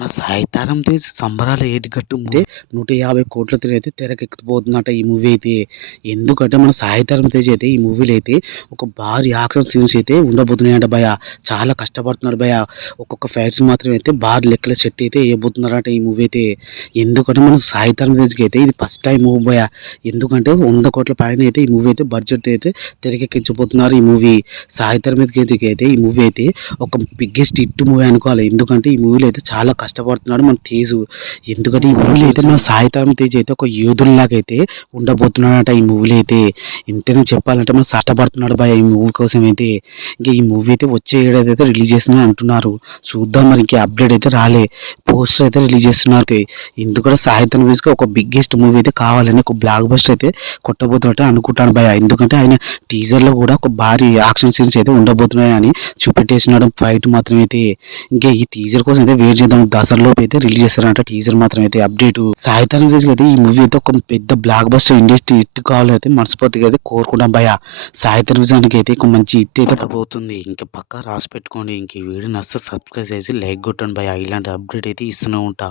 మన 'సాయితారం తేజ్' సంబరాల ఏటిగట్టు ముందే 150 కోట్లతో అయితే తెరకెక్కబోతుందట ఈ మూవీ అయితే. ఎందుకంటే మన 'సాయితారం తేజ్' అయితే ఈ మూవీలో అయితే ఒక భారీ యాక్షన్ సీన్స్ అయితే ఉండబోతున్నాయంట భయ్య. చాలా కష్టపడుతున్నాడు భయ్య. ఒక్కొక్క ఫైట్స్ మాత్రం అయితే భారీ లెక్కల సెట్ అయితే వేయబోతున్నారట ఈ మూవీ అయితే. ఎందుకంటే మన 'సాయితారం తేజ్‌కి' అయితే ఇది ఫస్ట్ టైం మూవీ భయ్య. ఎందుకంటే 100 కోట్ల పైన అయితే ఈ మూవీ అయితే బడ్జెట్ అయితే తెరకెక్కించబోతున్నారు ఈ మూవీ. 'సాయితారం తేజ్‌కి' అయితే ఈ మూవీ అయితే ఒక బిగ్గెస్ట్ హిట్ మూవీ అనుకోవాలి. ఎందుకంటే ఈ మూవీలో అయితే చాలా కష్టపడుతున్నాడు మన తేజు. ఎందుకంటే ఈ మూవీలో అయితే మన 'సాయితారం తేజ్' అయితే ఒక యోధుల్లాగా అయితే ఉండబోతున్నాడట ఈ మూవీలో అయితే. ఇంతనే చెప్పాలంటే మన కష్టపడుతున్నాడు భయ్య ఈ మూవీ కోసం అయితే. ఇంకా ఈ మూవీ అయితే వచ్చే ఏడాది అయితే రిలీజ్ చేస్తుందని అంటున్నారు. చూద్దాం మరి ఇంకా అప్డేట్ అయితే రాలే. పోస్టర్ అయితే రిలీజ్ చేస్తున్నారు. ఎందుకంటే 'సాయితారం తేజ్‌కి' ఒక బిగ్గెస్ట్ మూవీ అయితే కావాలని ఒక బ్లాక్ బస్టర్ అయితే కొట్టబోతున్నట్టు అనుకుంటాను భయ్య. ఎందుకంటే ఆయన టీజర్‌లో కూడా ఒక భారీ యాక్షన్ సీన్స్ అయితే ఉండబోతున్నాయని చూపెట్టేసినాడు ఫైట్ మాత్రం అయితే. ఇంకా ఈ టీజర్ కోసం అయితే వెయిట్ చేద్దాం. దసరాలోపు అయితే రిలీజ్ చేస్తారంట టీజర్ మాత్రం అయితే అప్డేట్. 'సాయితారం తేజ్‌కి' అయితే ఈ మూవీ అయితే ఒక పెద్ద బ్లాక్ బస్టర్ ఇండస్ట్రీ హిట్ కావాలైతే మనస్ఫూర్తిగా అయితే కోరుకుంటాం భయ్య. 'సాయితారం తేజ్‌కి' అయితే ఒక మంచి హిట్ అయితే రాబోతుంది. ఇంకా పక్కా రాసి పెట్టుకోండి. ఇంక ఈ వీడియో నచ్చితే సబ్స్క్రైబ్ చేసి లైక్ కొట్టండి భయ్య. ఇలాంటి అప్డేట్ అయితే ఇస్తూనే ఉంటా.